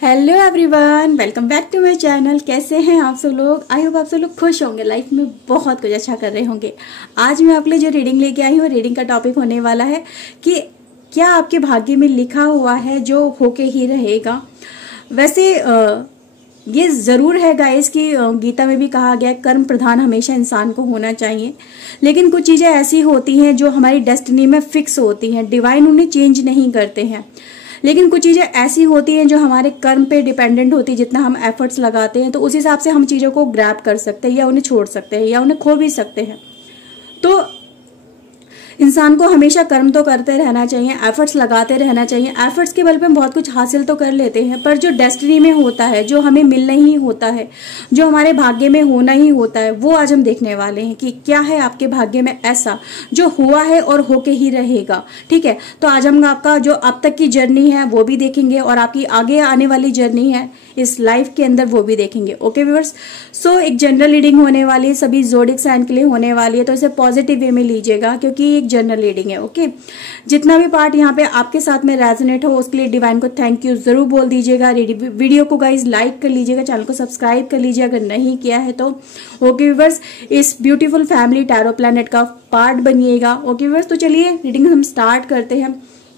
Hello everyone, welcome back to my channel. कैसे हैं आप सब लोग? आई होप आप सब लोग खुश होंगे, लाइफ में बहुत कुछ अच्छा कर रहे होंगे। आज मैं आपके लिए जो रीडिंग लेके आई हूँ, रीडिंग का टॉपिक होने वाला है कि क्या आपके भाग्य में लिखा हुआ है जो होके ही रहेगा। वैसे ये ज़रूर है गाइस कि गीता में भी कहा गया है कर्म प्रधान हमेशा इंसान को होना चाहिए, लेकिन कुछ चीज़ें ऐसी होती हैं जो हमारी डेस्टिनी में फिक्स होती हैं, डिवाइन उन्हें चेंज नहीं करते हैं। लेकिन कुछ चीज़ें ऐसी होती हैं जो हमारे कर्म पे डिपेंडेंट होती है, जितना हम एफर्ट्स लगाते हैं तो उस हिसाब से हम चीज़ों को ग्रैब कर सकते हैं या उन्हें छोड़ सकते हैं या उन्हें खो भी सकते हैं। तो इंसान को हमेशा कर्म तो करते रहना चाहिए, एफर्ट्स लगाते रहना चाहिए। एफर्ट्स के बल पे हम बहुत कुछ हासिल तो कर लेते हैं, पर जो डेस्टिनी में होता है, जो हमें मिलना ही होता है, जो हमारे भाग्य में होना ही होता है, वो आज हम देखने वाले हैं कि क्या है आपके भाग्य में ऐसा जो हुआ है और होके ही रहेगा। ठीक है, तो आज हम आपका जो अब तक की जर्नी है वो भी देखेंगे और आपकी आगे आने वाली जर्नी है इस लाइफ के अंदर वो भी देखेंगे। ओके व्यूअर्स, सो एक जनरल रीडिंग होने वाली है, सभी ज़ोडिएक साइन के लिए होने वाली है, तो इसे पॉजिटिव वे में लीजिएगा क्योंकि एक जनरल रीडिंग है। ओके, जितना भी पार्ट यहाँ पे आपके साथ में रेजोनेट हो उसके लिए डिवाइन को थैंक यू जरूर बोल दीजिएगा। वीडियो को गाइज लाइक कर लीजिएगा, चैनल को सब्सक्राइब कर लीजिए अगर नहीं किया है तो। ओके व्यूअर्स, इस ब्यूटीफुल फैमिली टैरो प्लैनेट का पार्ट बनिएगा। ओके व्यूअर्स, तो चलिए रीडिंग हम स्टार्ट करते हैं।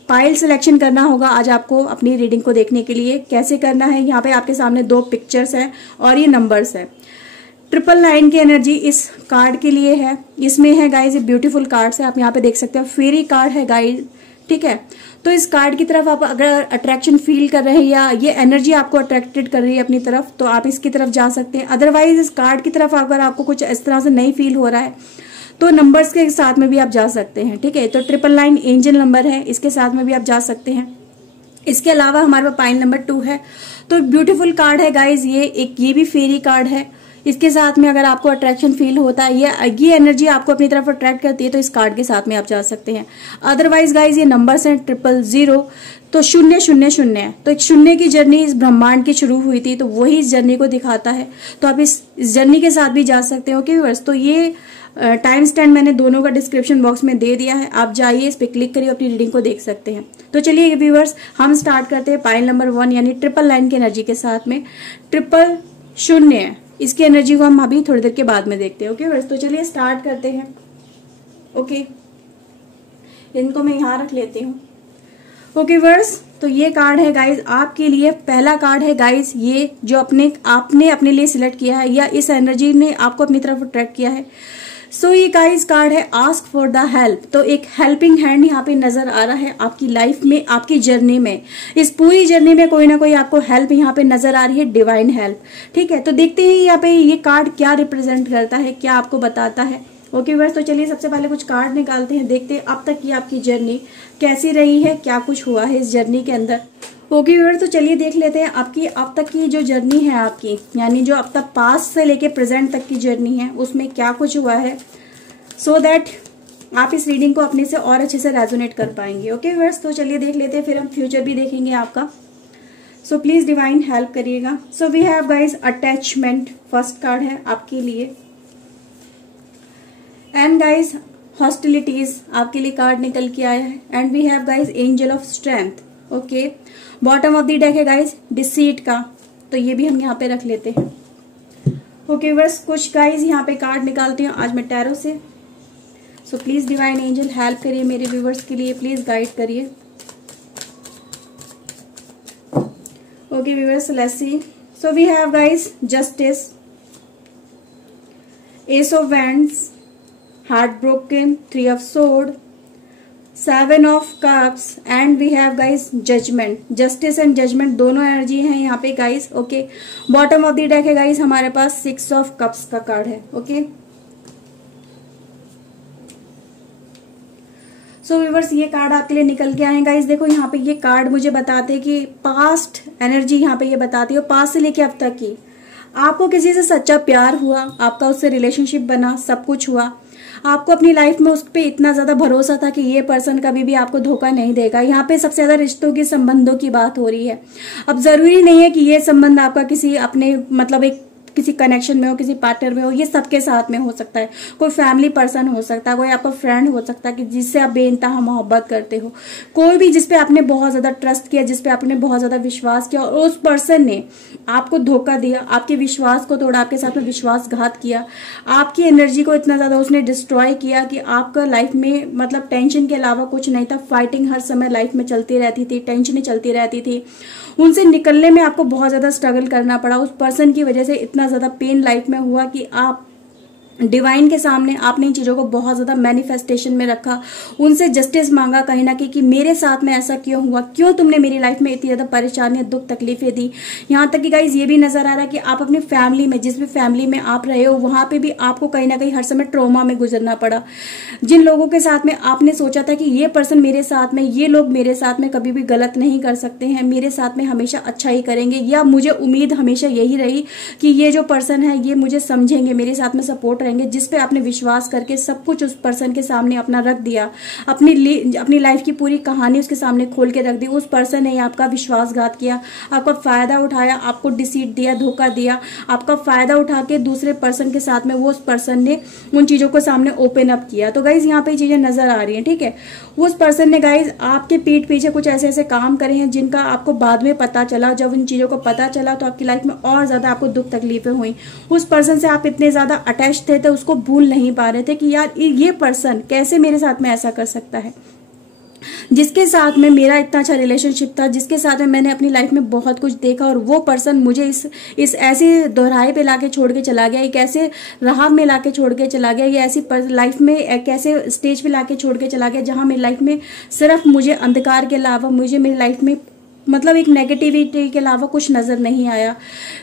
फाइल सिलेक्शन करना होगा आज आपको अपनी रीडिंग को देखने के लिए। कैसे करना है, यहाँ पे आपके सामने 2 पिक्चर्स हैं और ये नंबर्स है। 999 की एनर्जी इस कार्ड के लिए है। इसमें है गाइज, ये ब्यूटीफुल कार्ड्स है, आप यहाँ पे देख सकते हो। फेरी कार्ड है गाइज, ठीक है। तो इस कार्ड की तरफ आप अगर अट्रैक्शन फील कर रहे हैं या ये एनर्जी आपको अट्रैक्टेड कर रही है अपनी तरफ, तो आप इसकी तरफ जा सकते हैं। अदरवाइज इस कार्ड की तरफ अगर आपको कुछ इस तरह से नहीं फील हो रहा है तो नंबर्स के साथ में भी आप जा सकते हैं। ठीक है, तो 999 एंजल नंबर है, इसके साथ में भी आप जा सकते हैं। इसके अलावा हमारे पास पाइल नंबर 2 है। तो ब्यूटीफुल कार्ड है गाइज, ये भी फेरी कार्ड है। इसके साथ में अगर आपको अट्रैक्शन फील होता है, ये एनर्जी आपको अपनी तरफ अट्रैक्ट करती है, तो इस कार्ड के साथ में आप जा सकते हैं। अदरवाइज गाइज ये नंबर्स हैं 000, तो 000 है। तो एक शून्य की जर्नी इस ब्रह्मांड की शुरू हुई थी, तो वही इस जर्नी को दिखाता है, तो आप इस जर्नी के साथ भी जा सकते हो। ओके व्यूअर्स, तो ये टाइम स्टैंड मैंने दोनों का डिस्क्रिप्शन बॉक्स में दे दिया है, आप जाइए इस पे क्लिक करिए, अपनी रीडिंग को देख सकते हैं। तो चलिए व्यूअर्स, हम स्टार्ट करते हैं पाइल नंबर 1 यानी 999 की एनर्जी के साथ में। 000 इसकी एनर्जी को हम अभी थोड़ी देर के बाद में देखते हैं। ओके व्यूअर्स, तो चलिए स्टार्ट करते हैं। ओके, इनको मैं यहाँ रख लेती हूँ। ओके व्यूअर्स, तो ये कार्ड है गाइज आपके लिए, पहला कार्ड है गाइज, ये जो आपने अपने लिए सिलेक्ट किया है या इस एनर्जी ने आपको अपनी तरफ अट्रैक्ट किया है। सो ये गाइस कार्ड है आस्क फॉर द हेल्प। तो एक हेल्पिंग हैंड यहाँ पे नजर आ रहा है आपकी लाइफ में, आपकी जर्नी में। इस पूरी जर्नी में कोई ना कोई आपको हेल्प यहाँ पे नजर आ रही है, डिवाइन हेल्प। ठीक है, तो देखते हैं यहाँ पे ये कार्ड क्या रिप्रेजेंट करता है, क्या आपको बताता है। ओके व्यूअर्स, तो चलिए सबसे पहले कुछ कार्ड निकालते हैं, देखते हैं अब तक की आपकी जर्नी कैसी रही है, क्या कुछ हुआ है इस जर्नी के अंदर। ओके व्यूअर्स, तो चलिए देख लेते हैं आपकी अब तक की जो जर्नी है आपकी, यानी जो अब तक पास्ट से लेके प्रेजेंट तक की जर्नी है उसमें क्या कुछ हुआ है, सो दैट आप इस रीडिंग को अपने से और अच्छे से रेजोनेट कर पाएंगे। ओके व्यूअर्स, तो चलिए देख लेते हैं, फिर हम फ्यूचर भी देखेंगे आपका। सो प्लीज डिवाइन हेल्प करिएगा। So we have guys attachment, first card है आपके लिए। एंड गाइज हॉस्टिलिटीज आपके लिए कार्ड निकल के आया है। And we have guys angel of strength. Okay, bottom of the deck है गाइज डिसीट का, तो ये भी हम यहाँ पे रख लेते हैं। ओके व्यूअर्स, कुछ गाइज यहाँ पे कार्ड निकालते हैं आज मैं टैरो से। So please divine angel help करिए मेरे व्यूअर्स के लिए, प्लीज गाइड करिए। Okay viewers, let's see. So we have guys justice, ace of wands, heart broken, 3 of sword, 7 of cups and we have guys judgement. Justice and judgement दोनों energy है यहाँ पे guys. Okay, bottom of the deck है guys हमारे पास 6 ऑफ कप्स का कार्ड है। ओके, सो व्यूअर्स, ये कार्ड आपके लिए निकल के आए गाइज। देखो यहाँ पे ये कार्ड मुझे बताते हैं कि पास्ट एनर्जी यहाँ पे ये बताती है, पास्ट से लेके अब तक की आपको किसी से सच्चा प्यार हुआ, आपका उससे रिलेशनशिप बना, सब कुछ हुआ, आपको अपनी लाइफ में उस पर इतना ज्यादा भरोसा था कि ये पर्सन कभी भी आपको धोखा नहीं देगा। यहाँ पे सबसे ज्यादा रिश्तों के संबंधों की बात हो रही है। अब जरूरी नहीं है कि ये संबंध आपका किसी अपने मतलब एक किसी कनेक्शन में हो, किसी पार्टनर में हो, ये सबके साथ में हो सकता है। कोई फैमिली पर्सन हो सकता है, कोई आपका फ्रेंड हो सकता है कि जिससे आप बेइंतहा मोहब्बत करते हो, कोई भी जिसपे आपने बहुत ज्यादा ट्रस्ट किया, जिसपे आपने बहुत ज्यादा विश्वास किया और उस पर्सन ने आपको धोखा दिया, आपके विश्वास को तोड़ा, आपके साथ में विश्वासघात किया, आपकी एनर्जी को इतना ज्यादा उसने डिस्ट्रॉय किया कि आपका लाइफ में मतलब टेंशन के अलावा कुछ नहीं था। फाइटिंग हर समय लाइफ में चलती रहती थी, टेंशनें चलती रहती थी, उनसे निकलने में आपको बहुत ज्यादा स्ट्रगल करना पड़ा। उस पर्सन की वजह से इतना ज्यादा पेन लाइफ में हुआ कि आप डिवाइन के सामने आपने इन चीजों को बहुत ज्यादा मैनिफेस्टेशन में रखा, उनसे जस्टिस मांगा कहीं ना कहीं कि मेरे साथ में ऐसा क्यों हुआ, क्यों तुमने मेरी लाइफ में इतनी ज्यादा परेशानियां, दुख, तकलीफें दी। यहाँ तक कि गाइज ये भी नजर आ रहा है कि आप अपनी फैमिली में, जिस भी फैमिली में आप रहे हो, वहां पे भी आपको कहीं ना कहीं हर समय ट्रॉमा में गुजरना पड़ा। जिन लोगों के साथ में आपने सोचा था कि ये पर्सन मेरे साथ में, ये लोग मेरे साथ में कभी भी गलत नहीं कर सकते हैं, मेरे साथ में हमेशा अच्छा ही करेंगे, या मुझे उम्मीद हमेशा यही रही कि ये जो पर्सन है ये मुझे समझेंगे, मेरे साथ में सपोर्ट रहेंगे, जिस पे आपने विश्वास करके सब कुछ उस पर्सन के सामने अपना रख दिया, अपनी लाइफ की पूरी कहानी उसके सामने खोल के रख दी। उस पर्सन ने आपका विश्वासघात किया, आपका फायदा उठाया, आपको डिसीट दिया, धोखा दिया, आपका फायदा उठा के दूसरे पर्सन के साथ में वो उस पर्सन ने उन चीजों को सामने ओपन अप किया। तो गाइज यहाँ पे चीजें नजर आ रही हैं, ठीक है। उस पर्सन ने गाइज आपके पीठ पीछे कुछ ऐसे ऐसे काम करे हैं जिनका आपको बाद में पता चला। जब इन चीजों को पता चला तो आपकी लाइफ में और ज्यादा आपको दुख तकलीफें हुई। उस पर्सन से आप इतने ज्यादा अटैच थे तो उसको भूल नहीं पा रहे थे कि यार ये पर्सन कैसे मेरे साथ में ऐसा कर सकता है, जिसके साथ में मेरा इतना अच्छा रिलेशनशिप था, जिसके साथ में मैंने अपनी लाइफ में बहुत कुछ देखा, और वो पर्सन मुझे इस ऐसे दोहराए पे लाके छोड़ के चला गया, एक ऐसे राह में लाके छोड़ के चला गया, ये ऐसी लाइफ में एक ऐसे स्टेज पे लाके छोड़ के चला गया जहां मेरी लाइफ में सिर्फ मुझे अंधकार के अलावा, मुझे मेरी लाइफ में मतलब एक नेगेटिविटी के अलावा कुछ नजर नहीं आया।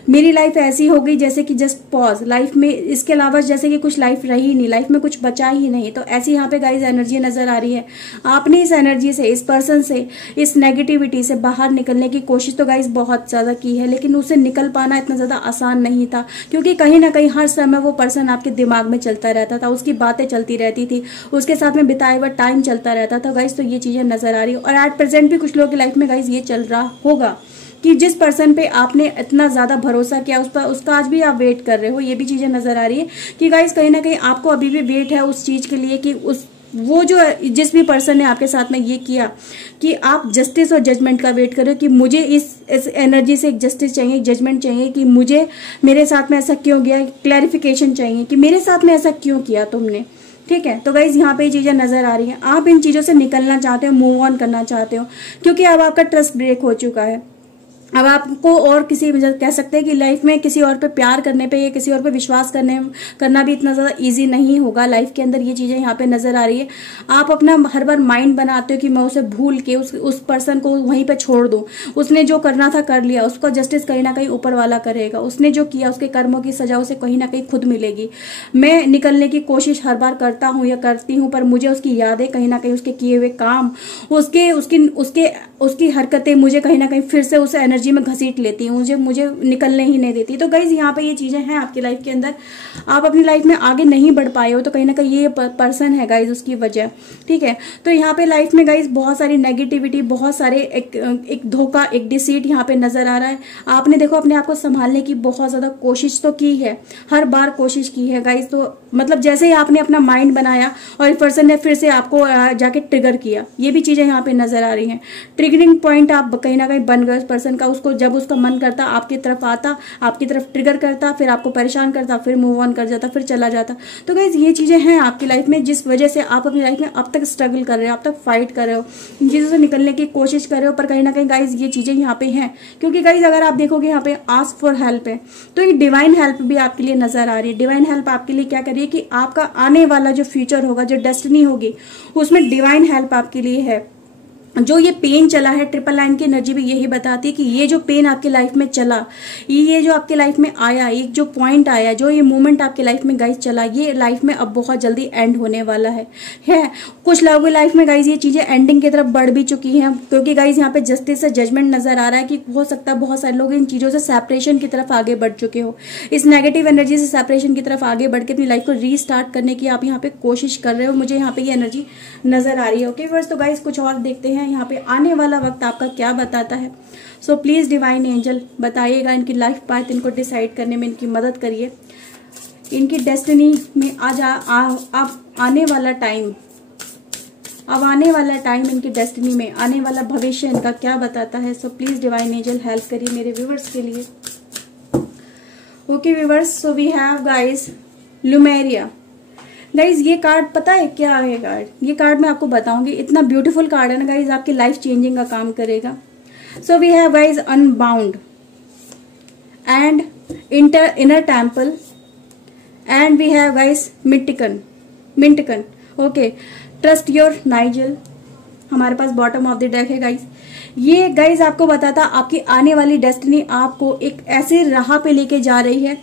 मेरी लाइफ ऐसी हो गई जैसे कि जस्ट पॉज, लाइफ में इसके अलावा जैसे कि कुछ लाइफ रही नहीं, लाइफ में कुछ बचा ही नहीं। तो ऐसी यहाँ पे गाइज एनर्जी नजर आ रही है। आपने इस एनर्जी से, इस पर्सन से, इस नेगेटिविटी से बाहर निकलने की कोशिश तो गाइज बहुत ज्यादा की है, लेकिन उसे निकल पाना इतना ज्यादा आसान नहीं था, क्योंकि कहीं ना कहीं हर समय वो पर्सन आपके दिमाग में चलता रहता था, उसकी बातें चलती रहती थी, उसके साथ में बिताया हुआ टाइम चलता रहता था गाइज। तो ये चीजें नजर आ रही है, और एट प्रेजेंट भी कुछ लोगों की लाइफ में गाइज ये चल रहा होगा कि जिस पर्सन पे आपने इतना ज्यादा भरोसा किया उसका आज भी आप वेट कर रहे हो। ये भी चीजें नजर आ रही है कि गाइस कहीं ना कहीं आपको अभी भी वेट है उस चीज के लिए कि वो जो जिस भी पर्सन ने आपके साथ में ये किया कि आप जस्टिस और जजमेंट का वेट कर रहे हो कि मुझे इस एनर्जी से एक जस्टिस चाहिए, एक जजमेंट चाहिए कि मुझे मेरे साथ में ऐसा क्यों गया, क्लैरिफिकेशन चाहिए कि मेरे साथ में ऐसा क्यों किया तुमने। ठीक है, तो गाइज यहाँ पे ये चीजें नजर आ रही हैं। आप इन चीजों से निकलना चाहते हो, मूव ऑन करना चाहते हो, क्योंकि अब आपका ट्रस्ट ब्रेक हो चुका है। अब आपको और किसी कह सकते हैं कि लाइफ में किसी और पे प्यार करने पे या किसी और पे विश्वास करना भी इतना ज्यादा इजी नहीं होगा लाइफ के अंदर। ये चीजें यहाँ पे नजर आ रही है। आप अपना हर बार माइंड बनाते हो कि मैं उसे भूल के उस पर्सन को वहीं पे छोड़ दूं, उसने जो करना था कर लिया, उसका जस्टिस कहीं ना कहीं ऊपर वाला करेगा, उसने जो किया उसके कर्मों की सजा उसे कहीं ना कहीं खुद मिलेगी। मैं निकलने की कोशिश हर बार करता हूँ या करती हूँ, पर मुझे उसकी यादें कहीं ना कहीं, उसके किए हुए काम, उसकी हरकतें मुझे कहीं ना कहीं फिर से उस एनर्जी में घसीट लेती हूँ, मुझे निकलने ही नहीं देती। तो गाइज यहाँ पे ये चीजें हैं आपकी लाइफ के अंदर। आप अपनी लाइफ में आगे नहीं बढ़ पाए हो तो कहीं ना कहीं ये पर्सन है गाइज उसकी वजह। ठीक है, तो यहाँ पे लाइफ में गाइज बहुत सारी नेगेटिविटी, बहुत सारे एक धोखा, एक डिसीट यहाँ पे नजर आ रहा है। आपने देखो अपने आप को संभालने की बहुत ज्यादा कोशिश तो की है, हर बार कोशिश की है गाइज। तो मतलब जैसे ही आपने अपना माइंड बनाया और इस पर्सन ने फिर से आपको जाके ट्रिगर किया, ये भी चीजें यहाँ पे नजर आ रही हैं। ट्रिगरिंग पॉइंट आप कहीं ना कहीं बन गए उस पर्सन का। उसको जब उसका मन करता आपकी तरफ आता, आपकी तरफ ट्रिगर करता, फिर आपको परेशान करता, फिर मूव ऑन कर जाता, फिर चला जाता। तो गाइज ये चीजें हैं आपकी लाइफ में, जिस वजह से आप अपनी लाइफ में अब तक स्ट्रगल कर रहे हो, अब तक फाइट कर रहे हो, इन चीजों से निकलने की कोशिश कर रहे हो, पर कहीं ना कहीं गाइज ये चीजें यहाँ पे हैं। क्योंकि गाइज अगर आप देखोगे यहाँ पे आस्क फॉर हेल्प है, तो एक डिवाइन हेल्प भी आपके लिए नजर आ रही है। डिवाइन हेल्प आपके लिए क्या कर रही है कि आपका आने वाला जो फ्यूचर होगा, जो डेस्टिनी होगी, उसमें डिवाइन हेल्प आपके लिए है। जो ये पेन चला है, ट्रिपल लाइन की एनर्जी भी यही बताती है कि ये जो पेन आपकी लाइफ में चला, ये जो आपके लाइफ में आया, एक जो पॉइंट आया, जो ये मोमेंट आपके लाइफ में गाइज चला, ये लाइफ में अब बहुत जल्दी एंड होने वाला है। कुछ लोगों की लाइफ में गाइज ये चीजें एंडिंग की तरफ बढ़ भी चुकी हैं, क्योंकि गाइज यहाँ पे जस्टिस से जजमेंट नजर आ रहा है कि हो सकता है बहुत सारे लोग इन चीजों से सेपरेशन की तरफ आगे बढ़ चुके हो, इस नेगेटिव एनर्जी से सेपरेशन की तरफ आगे बढ़ के अपनी लाइफ को रीस्टार्ट करने की आप यहाँ पे कोशिश कर रहे हो। मुझे यहाँ पे ये एनर्जी नजर आ रही है। ओके व्यूअर्स, तो गाइज कुछ और देखते हैं हैं यहाँ पे आने वाला वक्त आपका क्या बताता है। सो प्लीज डिवाइन एंजल बताइएगा, इनकी लाइफ पाथ इनको डिसाइड करने में इनकी मदद करिए। इनकी डेस्टिनी में आने वाला टाइम इनकी डेस्टिनी में आने वाला भविष्य इनका क्या बताता है। So please divine angel help करिए मेरे व्यूवर्स के लिए। Okay viewers, so we have guys Lumeria. Guys ये कार्ड पता है क्या है कार्ड, ये कार्ड मैं आपको बताऊंगी, इतना ब्यूटीफुल कार्ड है ना गाइज, आपकी लाइफ चेंजिंग का काम करेगा। So we have guys unbound and inner temple and we have guys mintikan. Okay, trust your Nigel हमारे पास बॉटम ऑफ द डेक है गाइज। ये गाइज आपको बताता आपकी आने वाली डेस्टिनी आपको एक ऐसे राह पे लेके जा रही है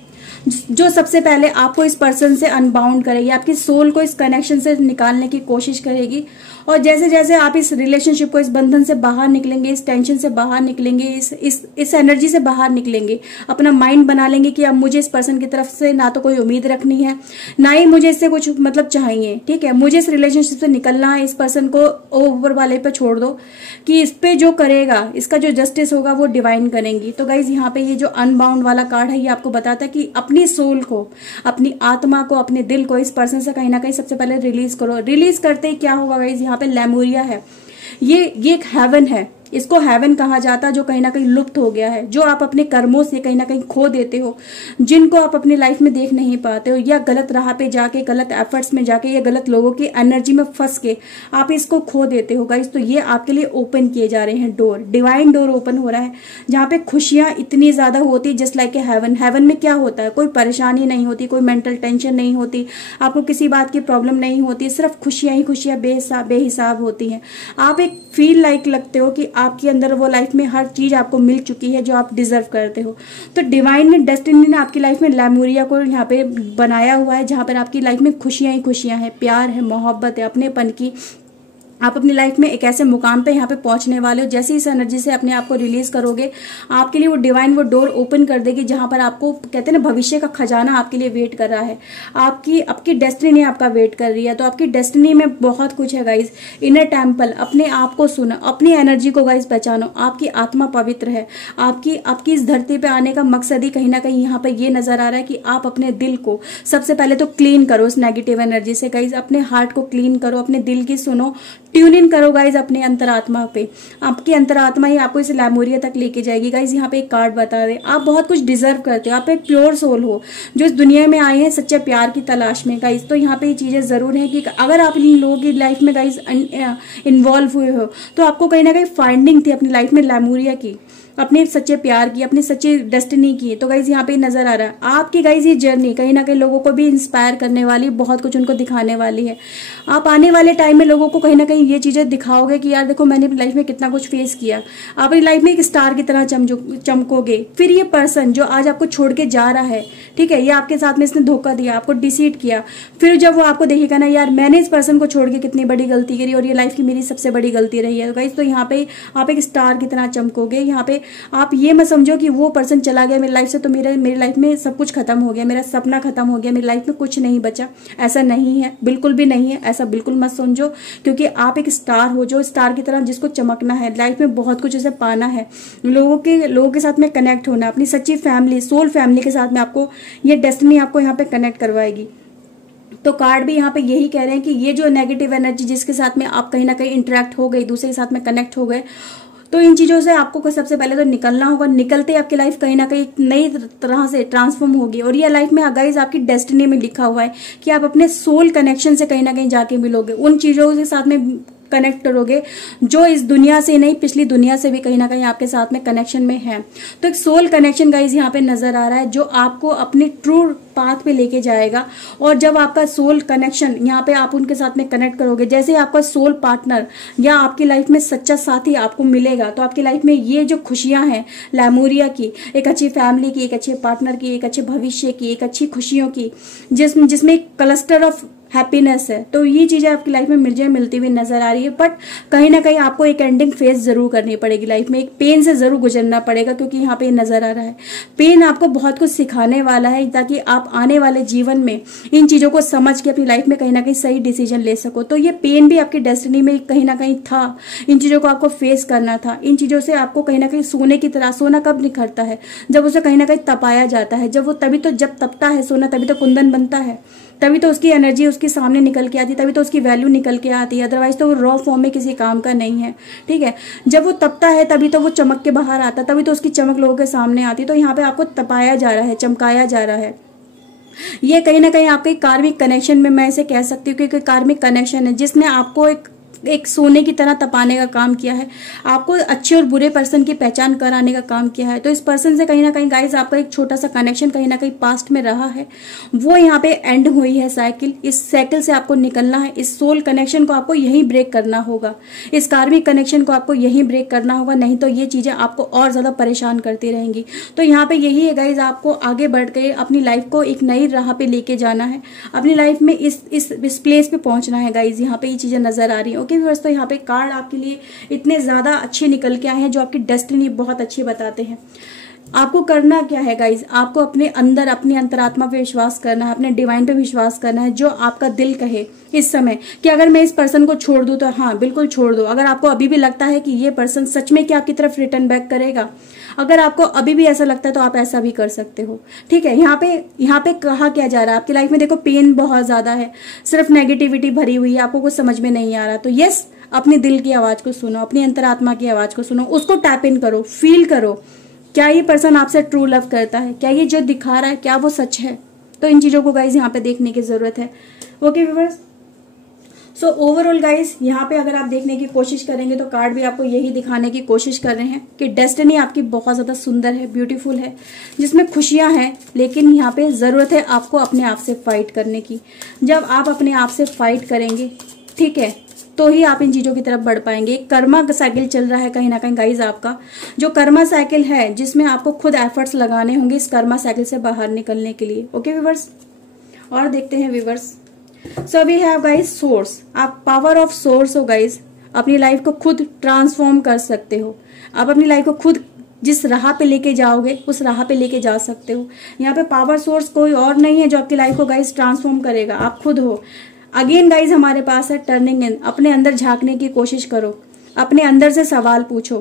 जो सबसे पहले आपको इस पर्सन से अनबाउंड करेगी, आपकी सोल को इस कनेक्शन से निकालने की कोशिश करेगी। और जैसे जैसे आप इस रिलेशनशिप को, इस बंधन से बाहर निकलेंगे, इस टेंशन से बाहर निकलेंगे, इस एनर्जी से बाहर निकलेंगे, अपना माइंड बना लेंगे कि अब मुझे इस पर्सन की तरफ से ना तो कोई उम्मीद रखनी है, ना ही मुझे इससे कुछ मतलब चाहिए। ठीक है, मुझे इस रिलेशनशिप से निकलना है, इस पर्सन को ऊपर वाले पे छोड़ दो कि इस पे जो करेगा, इसका जो जस्टिस होगा वो डिवाइन करेंगी। तो गाइज यहाँ पे ये जो अनबाउंड वाला कार्ड है ये आपको बताता है कि अपनी सोल को, अपनी आत्मा को, अपने दिल को इस पर्सन से कहीं ना कहीं सबसे पहले रिलीज करो। रिलीज करते ही क्या होगा गाइज, यहाँ पे लेमुरिया है, ये एक हेवन है, इसको हेवन कहा जाता है, जो कहीं ना कहीं लुप्त हो गया है, जो आप अपने कर्मों से कहीं ना कहीं खो देते हो, जिनको आप अपनी लाइफ में देख नहीं पाते हो, या गलत राह पे जाके, गलत एफर्ट्स में जाके, या गलत लोगों की एनर्जी में फंस के आप इसको खो देते हो गाइस। तो ये आपके लिए ओपन किए जा रहे हैं डोर, डिवाइन डोर ओपन हो रहा है, जहाँ पे खुशियां इतनी ज्यादा होती है, just like a heaven. Heaven में क्या होता है, कोई परेशानी नहीं होती, कोई मेंटल टेंशन नहीं होती, आपको किसी बात की प्रॉब्लम नहीं होती, सिर्फ खुशियां ही खुशियां बेहिसाब होती हैं। आप एक फील लाइक लगते हो कि आपके अंदर वो लाइफ में हर चीज आपको मिल चुकी है जो आप डिजर्व करते हो। तो डिवाइन ने, डेस्टिनी ने आपकी लाइफ में लेमुरिया को यहाँ पे बनाया हुआ है, जहां पर आपकी लाइफ में खुशियां ही खुशियां हैं, प्यार है, मोहब्बत है, अपनेपन की। आप अपनी लाइफ में एक ऐसे मुकाम पे यहाँ पे पहुंचने वाले हो, जैसे इस एनर्जी से अपने आप को रिलीज करोगे, आपके लिए वो डिवाइन वो डोर ओपन कर देगी, जहां पर आपको कहते हैं ना भविष्य का खजाना आपके लिए वेट कर रहा है, आपकी डेस्टिनी आपका वेट कर रही है। तो आपकी डेस्टिनी में बहुत कुछ है गाइज। इनर टेम्पल, अपने आप को सुनो, अपनी एनर्जी को गाइज पहचानो, आपकी आत्मा पवित्र है, आपकी इस धरती पे आने का मकसद ही कहीं ना कहीं यहाँ पे ये नजर आ रहा है कि आप अपने दिल को सबसे पहले तो क्लीन करो उस नेगेटिव एनर्जी से गाइज, अपने हार्ट को क्लीन करो, अपने दिल की सुनो, ट्यून इन करो गाइज अपने अंतरात्मा पे। आपकी अंतरात्मा ही आपको इस लेमुरिया तक लेके जाएगी गाइज। यहाँ पे एक कार्ड बता दे, आप बहुत कुछ डिजर्व करते हो, आप एक प्योर सोल हो जो इस दुनिया में आए हैं सच्चे प्यार की तलाश में गाइज। तो यहाँ पे ये चीजें जरूर है कि अगर आप इन लोगों की लाइफ में गाइज इन्वॉल्व हुए हो, तो आपको कहीं ना कहीं फाइंडिंग थी अपनी लाइफ में लेमुरिया की, अपने सच्चे प्यार की, अपनी सच्ची डेस्टिनी की। तो गाइज यहाँ पे नजर आ रहा है आपकी गाइज ये जर्नी कहीं ना कहीं लोगों को भी इंस्पायर करने वाली, बहुत कुछ उनको दिखाने वाली है। आप आने वाले टाइम में लोगों को कहीं ना कहीं ये चीजें दिखाओगे कि यार देखो मैंने अपनी लाइफ में कितना कुछ फेस किया। आप अपनी लाइफ में एक स्टार की तरह चमकोगे। फिर ये पर्सन जो आज आपको छोड़ के जा रहा है, ठीक है, ये आपके साथ में इसने धोखा दिया, आपको डिसीट किया, फिर जब वो आपको देखेगा ना यार मैंने इस पर्सन को छोड़ के कितनी बड़ी गलती करी और ये लाइफ की मेरी सबसे बड़ी गलती रही है गाइज। तो यहाँ पे आप एक स्टार की तरह चमकोगे। यहाँ पे आप ये मत समझो कि वो पर्सन चला गया मेरी लाइफ से तो मेरी लाइफ में सब कुछ खत्म हो गया, मेरा सपना खत्म हो गया, मेरी लाइफ में कुछ नहीं बचा। ऐसा नहीं है, बिल्कुल भी नहीं है, ऐसा बिल्कुल मत समझो, क्योंकि आप एक स्टार हो जो स्टार की तरह जिसको चमकना है, लाइफ में बहुत कुछ उसे पाना है, लोगों के साथ में कनेक्ट होना, अपनी सच्ची फैमिली, सोल फैमिली के साथ में आपको ये डेस्टिनी आपको यहाँ पे कनेक्ट करवाएगी। तो कार्ड भी यहाँ पे यही कह रहे हैं कि ये जो नेगेटिव एनर्जी जिसके साथ में आप कहीं ना कहीं इंटरेक्ट हो गए, दूसरे के साथ में कनेक्ट हो गए, तो इन चीजों से आपको सबसे पहले तो निकलना होगा। निकलते आपकी लाइफ कहीं ना कहीं नई तरह से ट्रांसफॉर्म होगी। और ये लाइफ में गाइस आपकी डेस्टिनी में लिखा हुआ है कि आप अपने सोल कनेक्शन से कहीं ना कहीं जाके मिलोगे, उन चीजों के साथ में कनेक्ट करोगे जो इस दुनिया से नहीं पिछली दुनिया से भी कहीं ना कहीं आपके साथ में कनेक्शन में है। तो एक सोल कनेक्शन गाइस यहाँ पे नजर आ रहा है जो आपको अपने ट्रू पाथ पे लेके जाएगा। और जब आपका सोल कनेक्शन यहाँ पे आप उनके साथ में कनेक्ट करोगे, जैसे आपका सोल पार्टनर या आपकी लाइफ में सच्चा साथी आपको मिलेगा, तो आपकी लाइफ में ये जो खुशियां हैं लेमुरिया की, एक अच्छी फैमिली की, एक अच्छे पार्टनर की, एक अच्छे भविष्य की, एक अच्छी खुशियों की, जिसमें एक क्लस्टर ऑफ हैप्पीनेस है। तो ये चीजें आपकी लाइफ में मुझे मिलती हुई नजर आ रही है, बट कहीं ना कहीं आपको एक एंडिंग फेस जरूर करनी पड़ेगी लाइफ में, एक पेन से जरूर गुजरना पड़ेगा, क्योंकि यहाँ पे नजर आ रहा है पेन आपको बहुत कुछ सिखाने वाला है, ताकि आप आने वाले जीवन में इन चीजों को समझ के अपनी लाइफ में कहीं ना कहीं सही डिसीजन ले सको। तो ये पेन भी आपकी डेस्टिनी में कहीं ना कहीं था, इन चीजों को आपको फेस करना था। इन चीजों से आपको कहीं ना कहीं सोने की तरह, सोना कब निखरता है? जब उसे कहीं ना कहीं तपाया जाता है, जब वो तभी तो, जब तपता है सोना तभी तो कुंदन बनता है, तभी तो उसकी एनर्जी उसके सामने निकल के आती है, तभी तो उसकी वैल्यू निकल के आती है, अदरवाइज तो वो रॉ फॉर्म में किसी काम का नहीं है। ठीक है, जब वो तपता है तभी तो वो चमक के बाहर आता है, तभी तो उसकी चमक लोगों के सामने आती है। तो यहाँ पे आपको तपाया जा रहा है, चमकाया जा रहा है। ये कहीं ना कहीं आपके कार्मिक कनेक्शन में, मैं इसे कह सकती हूँ कि कार्मिक कनेक्शन है, जिसने आपको एक सोने की तरह तपाने का काम किया है, आपको अच्छे और बुरे पर्सन की पहचान कराने का काम किया है। तो इस पर्सन से कहीं ना कहीं गाइज आपका एक छोटा सा कनेक्शन कहीं ना कहीं पास्ट में रहा है, वो यहाँ पे एंड हुई है साइकिल। इस साइकिल से आपको निकलना है, इस सोल कनेक्शन को आपको यहीं ब्रेक करना होगा, इस कार्मिक कनेक्शन को आपको यहीं ब्रेक करना होगा, नहीं तो ये चीजें आपको और ज्यादा परेशान करती रहेंगी। तो यहाँ पे यही है गाइज, आपको आगे बढ़ के अपनी लाइफ को एक नई राह पे लेके जाना है, अपनी लाइफ में इस प्लेस पे पहुंचना है गाइज। यहाँ पे ये चीजें नजर आ रही है। ओके व्यूअर्स, तो यहाँ पे कार्ड आपके लिए इतने ज्यादा अच्छे निकल के आए हैं, जो आपकी डेस्टिनी बहुत अच्छी बताते हैं। आपको करना क्या है गाइज, आपको अपने अंदर, अपनी अंतरात्मा पे विश्वास करना है, अपने डिवाइन पे विश्वास करना है। जो आपका दिल कहे इस समय कि अगर मैं इस पर्सन को छोड़ दूं, तो हाँ बिल्कुल छोड़ दो। अगर आपको अभी भी लगता है कि ये पर्सन सच में क्या आपकी तरफ रिटर्न बैक करेगा, अगर आपको अभी भी ऐसा लगता है, तो आप ऐसा भी कर सकते हो। ठीक है, यहाँ पे कहा क्या जा रहा है, आपकी लाइफ में देखो पेन बहुत ज्यादा है, सिर्फ नेगेटिविटी भरी हुई है, आपको कुछ समझ में नहीं आ रहा। तो यस, अपने दिल की आवाज को सुनो, अपनी अंतरात्मा की आवाज को सुनो, उसको टैप इन करो, फील करो, क्या ये पर्सन आपसे ट्रू लव करता है, क्या ये जो दिखा रहा है क्या वो सच है। तो इन चीजों को गाइज यहाँ पे देखने की जरूरत है। Okay viewers, so overall guys यहाँ पे अगर आप देखने की कोशिश करेंगे, तो कार्ड भी आपको यही दिखाने की कोशिश कर रहे हैं कि डेस्टिनी आपकी बहुत ज्यादा सुंदर है, ब्यूटीफुल है, जिसमें खुशियां हैं, लेकिन यहाँ पे जरूरत है आपको अपने आप से फाइट करने की। जब आप अपने आप से फाइट करेंगे, ठीक है, तो ही आप इन चीजों की तरफ बढ़ पाएंगे। एक कर्मा साइकिल चल रहा है कहीं ना कहीं गाइज, आपका जो कर्मा साइकिल है, जिसमें आपको खुद एफर्ट्स लगाने होंगे इस कर्मा साइकिल से बाहर निकलने के लिए। ओके व्यूअर्स, और देखते हैं viewers. So we have guys source, आप पावर ऑफ सोर्स हो गाइज, अपनी लाइफ को खुद ट्रांसफॉर्म कर सकते हो। आप अपनी लाइफ को खुद जिस राह पे लेके जाओगे, उस राह पे लेके जा सकते हो। यहाँ पे पावर सोर्स कोई और नहीं है जो आपकी लाइफ को गाइज ट्रांसफॉर्म करेगा, आप खुद हो। अगेन गाइज हमारे पास है टर्निंग इन, अपने अंदर झांकने की कोशिश करो, अपने अंदर से सवाल पूछो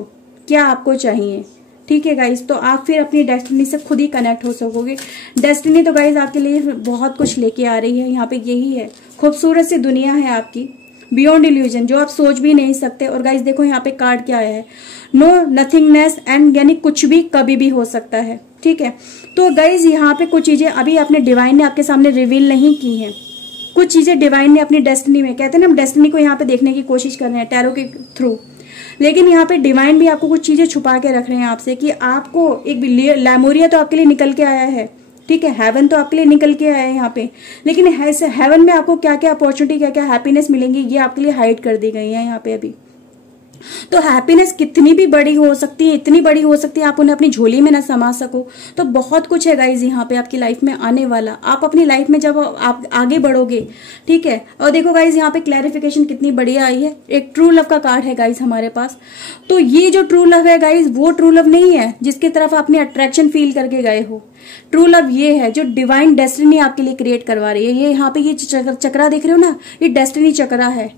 क्या आपको चाहिए। ठीक है गाइज, तो आप फिर अपनी डेस्टिनी से खुद ही कनेक्ट हो सकोगे। डेस्टिनी तो गाइज आपके लिए बहुत कुछ लेके आ रही है, यहाँ पे यही है, खूबसूरत सी दुनिया है आपकी, बियॉन्ड इल्यूजन, जो आप सोच भी नहीं सकते। और गाइज देखो यहाँ पे कार्ड क्या आया है, नो नथिंगनेस एंड, यानी कुछ भी कभी भी हो सकता है। ठीक है, तो गाइज यहाँ पे कुछ चीजें अभी अपने डिवाइन ने आपके सामने रिवील नहीं की है, कुछ चीजें डिवाइन ने अपनी डेस्टिनी में, कहते हैं ना हम डेस्टिनी को यहाँ पे देखने की कोशिश कर रहे हैं टैरो के थ्रू, लेकिन यहाँ पे डिवाइन भी आपको कुछ चीजें छुपा के रख रहे हैं आपसे, कि आपको एक लैमोरिया तो आपके लिए निकल के आया है, ठीक है, हेवन तो आपके लिए निकल के आया है यहाँ पे, लेकिन ऐसे हेवन में आपको क्या क्या अपॉर्चुनिटी, क्या क्या हैप्पीनेस मिलेंगी, ये आपके लिए हाइड कर दी गई है यहाँ पे अभी। तो हैप्पीनेस कितनी भी बड़ी हो सकती है, इतनी बड़ी हो सकती है आप उन्हें अपनी झोली में ना समा सको। तो बहुत कुछ है गाइज यहाँ पे आपकी लाइफ में आने वाला। आप अपनी लाइफ में जब आप आगे बढ़ोगे, ठीक है, और देखो गाइज यहाँ पे क्लैरिफिकेशन कितनी बढ़िया आई है, एक ट्रू लव का कार्ड है गाइज हमारे पास। तो ये जो ट्रू लव है गाइज, वो ट्रू लव नहीं है जिसकी तरफ आपने अट्रैक्शन फील करके गए हो। ट्रू लव ये है जो डिवाइन डेस्टिनी आपके लिए क्रिएट करवा रही है। ये यहाँ पे ये चक्रा देख रहे हो ना, ये डेस्टिनी चक्रा है,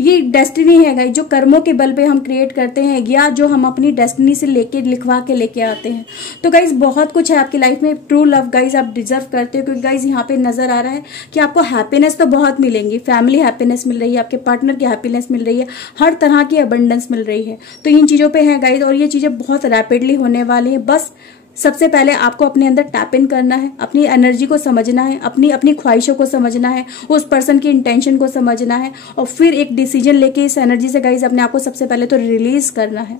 ये डेस्टिनी है गाइस, जो कर्मों के बल पे हम क्रिएट करते हैं, या जो हम अपनी डेस्टिनी से लेके लिखवा के लेके आते हैं। तो गाइस बहुत कुछ है आपकी लाइफ में, ट्रू लव गाइस आप डिजर्व करते हो, क्योंकि गाइस यहाँ पे नजर आ रहा है कि आपको हैप्पीनेस तो बहुत मिलेंगी, फैमिली हैप्पीनेस मिल रही है, आपके पार्टनर की हैप्पीनेस मिल रही है, हर तरह की अबंडेंस मिल रही है। तो इन चीजों पे है गाइस, और ये चीजें बहुत रैपिडली होने वाली है। बस सबसे पहले आपको अपने अंदर टैप इन करना है, अपनी एनर्जी को समझना है, अपनी ख्वाहिशों को समझना है, उस पर्सन की इंटेंशन को समझना है, और फिर एक डिसीजन लेके इस एनर्जी से गाइज अपने आप को सबसे पहले तो रिलीज करना है।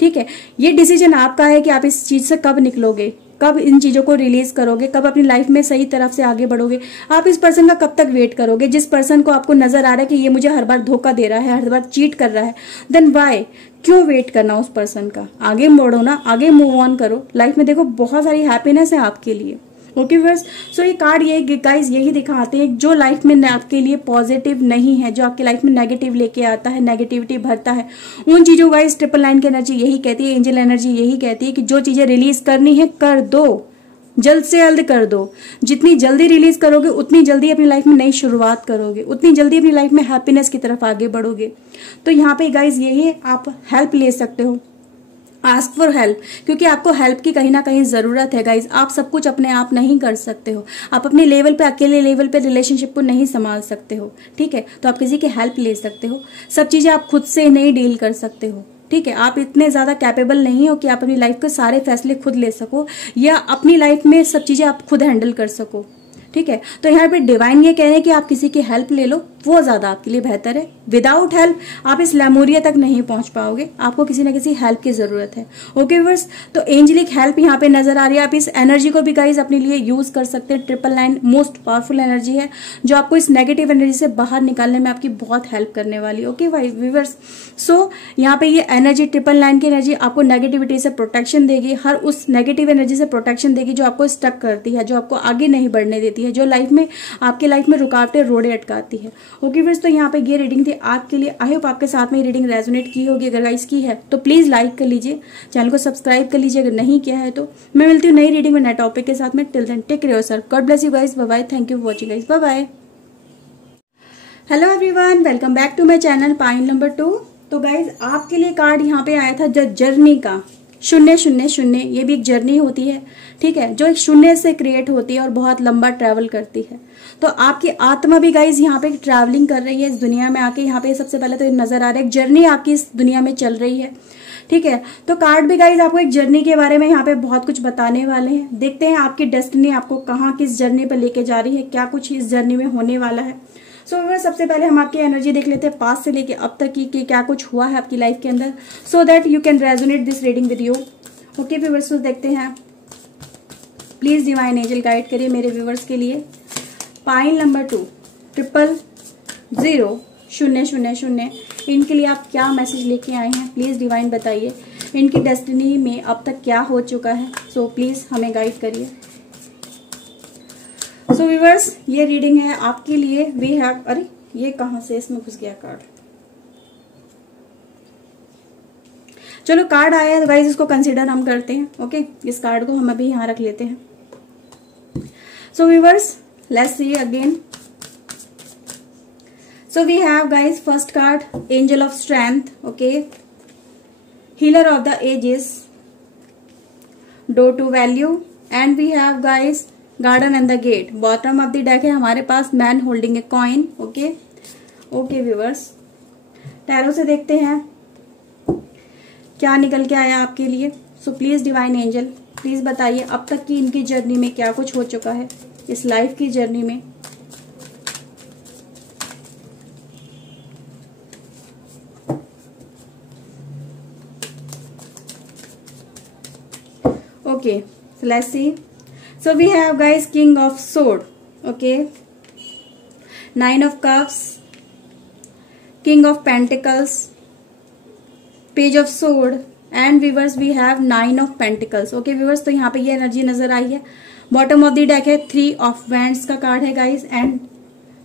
ठीक है, ये डिसीजन आपका है कि आप इस चीज से कब निकलोगे, कब इन चीजों को रिलीज करोगे, कब अपनी लाइफ में सही तरफ से आगे बढ़ोगे। आप इस पर्सन का कब तक वेट करोगे, जिस पर्सन को आपको नजर आ रहा है कि ये मुझे हर बार धोखा दे रहा है, हर बार चीट कर रहा है, देन वाई, क्यों वेट करना उस पर्सन का, आगे बढ़ो ना, आगे मूव ऑन करो। लाइफ में देखो बहुत सारी हैप्पीनेस है आपके लिए, ओके व्यूअर्स, सो ये कार्ड ये गाइस यही दिखाते हैं जो लाइफ में आपके लिए पॉजिटिव नहीं है, जो आपके लाइफ में नेगेटिव लेके आता है, नेगेटिविटी भरता है, उन चीजों गाइस ट्रिपल नाइन की एनर्जी यही कहती है, एंजल एनर्जी यही कहती है कि जो चीजें रिलीज करनी है कर दो, जल्द से जल्द कर दो। जितनी जल्दी रिलीज करोगे उतनी जल्दी अपनी लाइफ में नई शुरुआत करोगे, उतनी जल्दी अपनी लाइफ में हैप्पीनेस की तरफ आगे बढ़ोगे। तो यहाँ पे गाइस यही आप हेल्प ले सकते हो, आस्क फॉर हेल्प, क्योंकि आपको हेल्प की कहीं ना कहीं जरूरत है गाइज। आप सब कुछ अपने आप नहीं कर सकते हो, आप अपने लेवल पे अकेले लेवल पे रिलेशनशिप को नहीं संभाल सकते हो, ठीक है। तो आप किसी की हेल्प ले सकते हो, सब चीजें आप खुद से नहीं डील कर सकते हो, ठीक है। आप इतने ज्यादा कैपेबल नहीं हो कि आप अपनी लाइफ के सारे फैसले खुद ले सको या अपनी लाइफ में सब चीजें आप खुद हैंडल कर सको, ठीक है। तो यहाँ पे डिवाइन ये कह रहे हैं कि आप किसी की हेल्प ले लो, वो ज्यादा आपके लिए बेहतर है। विदाउट हेल्प आप इस लेमोरिया तक नहीं पहुंच पाओगे, आपको किसी ना किसी हेल्प की जरूरत है। ओके व्यूअर्स, तो एंजेलिक हेल्प यहाँ पे नजर आ रही है। आप इस एनर्जी को भी गाइज अपने लिए यूज कर सकते हैं। Triple nine most powerful energy है जो आपको इस नेगेटिव एनर्जी से बाहर निकालने में आपकी बहुत हेल्प करने वाली है। ओके व्यूअर्स, सो यहाँ पे ये एनर्जी ट्रिपल नाइन की एनर्जी आपको नेगेटिविटी से प्रोटेक्शन देगी, हर उस नेगेटिव एनर्जी से प्रोटेक्शन देगी जो आपको स्टक करती है, जो आपको आगे नहीं बढ़ने देती है, जो लाइफ में आपके लाइफ में रुकावटें रोड़े अटकाती है। ओके फ्रेंड्स, तो यहाँ पे ये रीडिंग थी आपके लिए। आई होप आपके साथ में ये रीडिंग रेजोनेट की होगी। अगर गाइस की है तो प्लीज लाइक कर लीजिए, चैनल को सब्सक्राइब कर लीजिए अगर नहीं किया है तो। मैं मिलती हूँ नई रीडिंग में नए टॉपिक के साथ में। Till then take care yourself, God bless you guys, bye bye, thank you for watching guys, bye bye. Hello everyone, welcome back to my channel pile number 2। तो गाइज आपके लिए कार्ड यहाँ पे आया था जर्नी का 000। ये भी एक जर्नी होती है, ठीक है, जो एक शून्य से क्रिएट होती है और बहुत लंबा ट्रैवल करती है। तो आपकी आत्मा भी गाइज यहाँ पे ट्रैवलिंग कर रही है इस दुनिया में आके। यहाँ पे सबसे पहले तो नजर आ रहा है एक जर्नी आपकी इस दुनिया में चल रही है, ठीक है। तो कार्ड भी गाइज आपको एक जर्नी के बारे में यहाँ पे बहुत कुछ बताने वाले हैं। देखते हैं आपकी डेस्टिनी आपको कहाँ किस जर्नी पर लेके जा रही है, क्या कुछ इस जर्नी में होने वाला है। सो सबसे पहले हम आपकी एनर्जी देख लेते हैं पास्ट से लेके अब तक की क्या कुछ हुआ है आपकी लाइफ के अंदर, so that you can resonate this reading with you. Okay viewers, देखते हैं। प्लीज डिवाइन एंजल गाइड करिए मेरे व्यूअर्स के लिए। पाइल नंबर 2 00000, इनके लिए आप क्या मैसेज लेके आए हैं प्लीज डिवाइन बताइए। इनकी डेस्टिनी में अब तक क्या हो चुका है, सो प्लीज हमें गाइड करिए। सो व्यूअर्स, ये रीडिंग है आपके लिए। वी हैव, अरे ये कहां से इसमें घुस गया कार्ड। चलो कार्ड आया है गाइस, इसको कंसीडर हम करते हैं। ओके, इस कार्ड को हम अभी यहां रख लेते हैं। So viewers, let's see again. So we have guys first card angel of strength, okay, healer of the ages, door to value, and we have guys garden and the gate. Bottom of the deck है हमारे पास man holding a coin. Okay okay viewers, tarot से देखते हैं क्या निकल के आया आपके लिए। So please divine angel please बताइए अब तक की इनकी जर्नी में क्या कुछ हो चुका है, इस लाइफ की जर्नी में। Okay, so let's see. So we have guys king of sword, okay, 9 of cups, king of pentacles, page of sword, and viewers we have 9 of pentacles. okay viewers, तो यहाँ पे ये एनर्जी नजर आई है। Bottom of the deck है 3 of wands का card है guys, and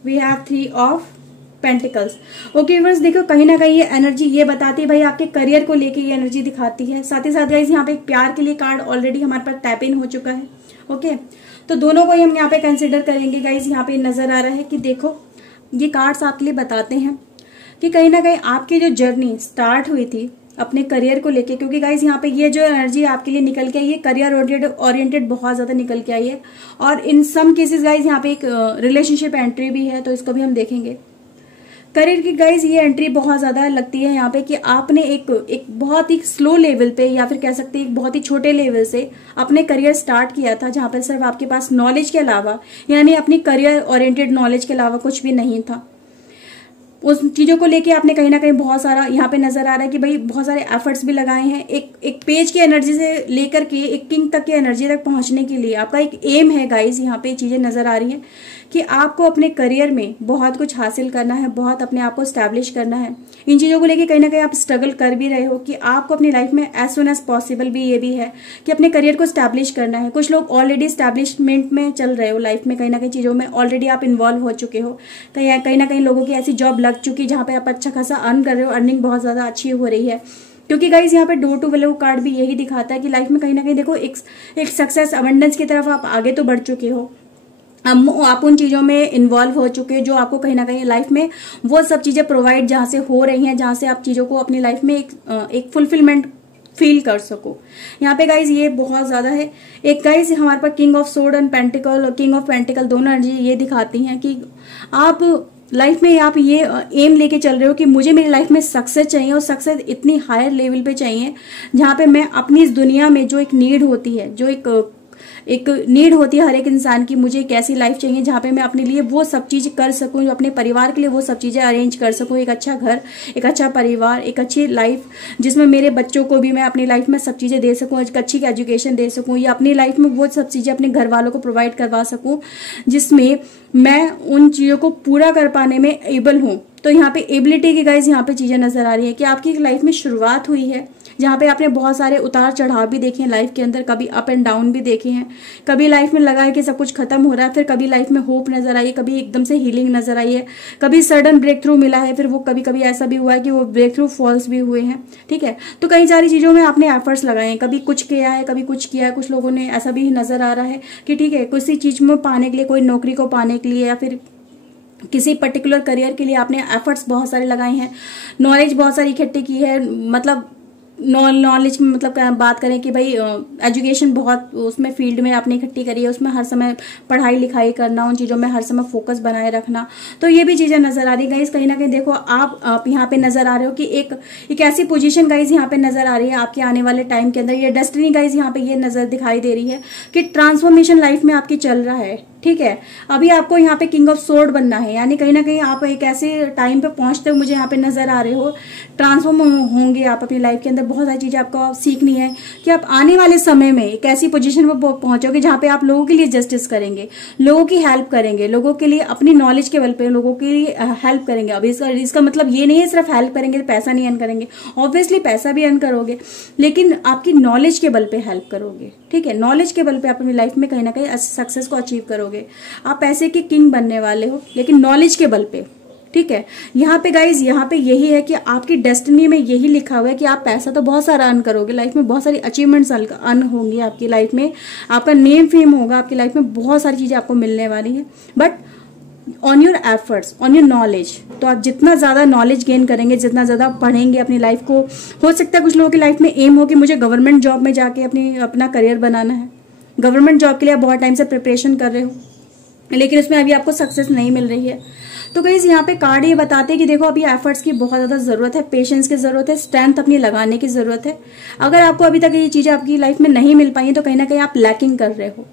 we have 3 of pentacles. Okay viewers, देखो कहीं ना कहीं ये एनर्जी ये बताती है भाई आपके करियर को लेके ये एनर्जी दिखाती है। साथ ही साथ गाइस यहाँ पे एक प्यार के लिए कार्ड ऑलरेडी हमारे पास टैप इन हो चुका है। ओके, तो दोनों को ही हम यहाँ पे कंसिडर करेंगे गाइस। यहाँ पे नजर आ रहा है कि देखो ये कार्ड्स आपके लिए बताते हैं कि कहीं ना कहीं आपकी जो जर्नी स्टार्ट हुई थी अपने करियर को लेके, क्योंकि गाइस यहाँ पे ये जो एनर्जी आपके लिए निकल के आई है करियर ओरिएंटेड बहुत ज्यादा निकल के आई है। और इन सम केसेस गाइस यहाँ पे एक रिलेशनशिप एंट्री भी है, तो इसको भी हम देखेंगे। करियर की गाइज ये एंट्री बहुत ज्यादा लगती है यहाँ पे कि आपने एक बहुत ही स्लो लेवल पे या फिर कह सकते हैं एक बहुत ही छोटे लेवल से अपने करियर स्टार्ट किया था, जहां पर सिर्फ आपके पास नॉलेज के अलावा यानी अपनी करियर ओरिएंटेड नॉलेज के अलावा कुछ भी नहीं था। उस चीजों को लेके आपने कहीं ना कहीं बहुत सारा यहाँ पे नजर आ रहा है कि भाई बहुत सारे एफर्ट्स भी लगाए हैं। एक पेज की एनर्जी से लेकर के एक किंग तक की एनर्जी तक पहुंचने के लिए आपका एक एम है गाइज। यहाँ पे चीजें नजर आ रही हैं कि आपको अपने करियर में बहुत कुछ हासिल करना है, बहुत अपने आप को स्टैब्लिश करना है। इन चीजों को लेके कहीं ना कहीं आप स्ट्रगल कर भी रहे हो कि आपको अपनी लाइफ में एज सुन एज पॉसिबल भी ये भी है कि अपने करियर को स्टैब्लिश करना है। कुछ लोग ऑलरेडी स्टैब्लिशमेंट में चल रहे हो लाइफ में, कहीं ना कहीं चीजों में ऑलरेडी आप इन्वॉल्व हो चुके हो। कहीं ना कहीं लोगों की ऐसी जॉब लग चुकी जहाँ पे आप अच्छा खासा अर्न कर रहे हो, अर्निंग बहुत ज्यादा अच्छी हो रही है। क्योंकि गाइज यहाँ पे डोर टू वेल्यू कार्ड भी यही दिखाता है कि लाइफ में कहीं ना कहीं देखो एक सक्सेस अबंडेंस की तरफ आप आगे तो बढ़ चुके हो, आप उन चीजों में इन्वॉल्व हो चुके हो जो आपको कहीं ना कहीं लाइफ में वो सब चीजें प्रोवाइड जहां से हो रही हैं, जहां से आप चीजों को अपनी लाइफ में एक फुलफिलमेंट फील कर सको। यहाँ पे गाइज ये बहुत ज्यादा है। एक गाइज हमारे पास king of sword and pentacle और किंग ऑफ पेंटिकल दोनों एनर्जी ये दिखाती हैं कि आप लाइफ में आप ये एम लेके चल रहे हो कि मुझे मेरी लाइफ में सक्सेस चाहिए और सक्सेस इतनी हायर लेवल पे चाहिए जहां पे मैं अपनी इस दुनिया में जो एक नीड होती है, जो एक नीड होती है हर एक इंसान की, मुझे एक ऐसी लाइफ चाहिए जहां पे मैं अपने लिए वो सब चीज कर सकूं, जो अपने परिवार के लिए वो सब चीजें अरेंज कर सकूं। एक अच्छा घर, एक अच्छा परिवार, एक अच्छी लाइफ जिसमें मेरे बच्चों को भी मैं अपनी लाइफ में सब चीजें दे सकूं, एक अच्छी एजुकेशन दे सकूं, या अपनी लाइफ में वो सब चीजें अपने घर वालों को प्रोवाइड करवा सकूं जिसमें मैं उन चीजों को पूरा कर पाने में एबल हूं। तो यहाँ पे एबिलिटी की गाइज यहाँ पे चीजें नजर आ रही है कि आपकी लाइफ में शुरुआत हुई है जहाँ पे आपने बहुत सारे उतार चढ़ाव भी देखे हैं लाइफ के अंदर, कभी अप एंड डाउन भी देखे हैं। कभी लाइफ में लगा है कि सब कुछ खत्म हो रहा है, फिर कभी लाइफ में होप नजर आई है, कभी एकदम से हीलिंग नजर आई है, कभी सडन ब्रेक थ्रू मिला है, फिर वो कभी कभी ऐसा भी हुआ है कि वो ब्रेक थ्रू फॉल्स भी हुए हैं। ठीक है, तो कई सारी चीजों में आपने एफर्ट्स लगाए हैं, कभी कुछ किया है, कभी कुछ किया है। कुछ लोगों ने ऐसा भी नजर आ रहा है कि ठीक है किसी चीज में पाने के लिए, कोई नौकरी को पाने के लिए या फिर किसी पर्टिकुलर करियर के लिए आपने एफर्ट्स बहुत सारे लगाए हैं, नॉलेज बहुत सारी इकट्ठी की है। मतलब नॉलेज में मतलब बात करें कि भाई एजुकेशन बहुत उसमें फील्ड में आपने इकट्ठी करी है, उसमें हर समय पढ़ाई लिखाई करना, उन चीज़ों में हर समय फोकस बनाए रखना, तो ये भी चीज़ें नजर आ रही गाइस। कहीं ना कहीं देखो आप यहाँ पे नजर आ रहे हो कि एक ऐसी पोजीशन गाइस यहाँ पे नजर आ रही है आपके आने वाले टाइम के अंदर। ये डेस्टिनी गाइस यहाँ पे ये नजर दिखाई दे रही है कि ट्रांसफॉर्मेशन लाइफ में आपकी चल रहा है। ठीक है, अभी आपको यहाँ पे किंग ऑफ सोर्ड बनना है, यानी कहीं ना कहीं आप एक ऐसे टाइम पे पहुंचते हुए मुझे यहाँ पे नजर आ रहे हो, ट्रांसफॉर्म होंगे आप अपनी लाइफ के अंदर। बहुत सारी चीजें आपको सीखनी है कि आप आने वाले समय में एक ऐसी पोजीशन पर पहुंचोगे जहां पे आप लोगों के लिए जस्टिस करेंगे, लोगों की हेल्प करेंगे, लोगों के लिए अपनी नॉलेज के बल पे लोगों के लिए हेल्प करेंगे। अब इसका मतलब ये नहीं है सिर्फ हेल्प करेंगे पैसा नहीं अर्न करेंगे, ऑब्वियसली पैसा भी अर्न करोगे, लेकिन आपकी नॉलेज के बल पे हेल्प करोगे। ठीक है, नॉलेज के बल पे आप अपनी लाइफ में कहीं ना कहीं सक्सेस को अचीव करोगे। आप पैसे के किंग बनने वाले हो लेकिन नॉलेज के बल पे। ठीक है, यहाँ पे गाइज यहाँ पे यही है कि आपकी डेस्टिनी में यही लिखा हुआ है कि आप पैसा तो बहुत सारा अर्न करोगे, लाइफ में बहुत सारी अचीवमेंट्स अर्न होंगी आपकी लाइफ में, आपका नेम फेम होगा आपकी लाइफ में, बहुत सारी चीजें आपको मिलने वाली है। But on your efforts, on your knowledge, तो आप जितना ज्यादा नॉलेज गेन करेंगे, जितना ज्यादा पढ़ेंगे अपनी लाइफ को, हो सकता है कुछ लोगों की लाइफ में एम हो कि मुझे गवर्नमेंट जॉब में जाके अपना करियर बनाना है। गवर्नमेंट जॉब के लिए आप बहुत टाइम से प्रिपरेशन कर रहे हो लेकिन उसमें अभी आपको सक्सेस नहीं मिल रही है। तो गाइस यहाँ पे कार्ड ये बताते हैं कि देखो अभी एफर्ट्स की बहुत ज्यादा जरूरत है, पेशेंस की जरूरत है, स्ट्रेंथ अपनी लगाने की जरूरत है। अगर आपको अभी तक ये चीजें आपकी लाइफ में नहीं मिल पाई तो कहीं ना कहीं आप लैकिंग कर रहे हो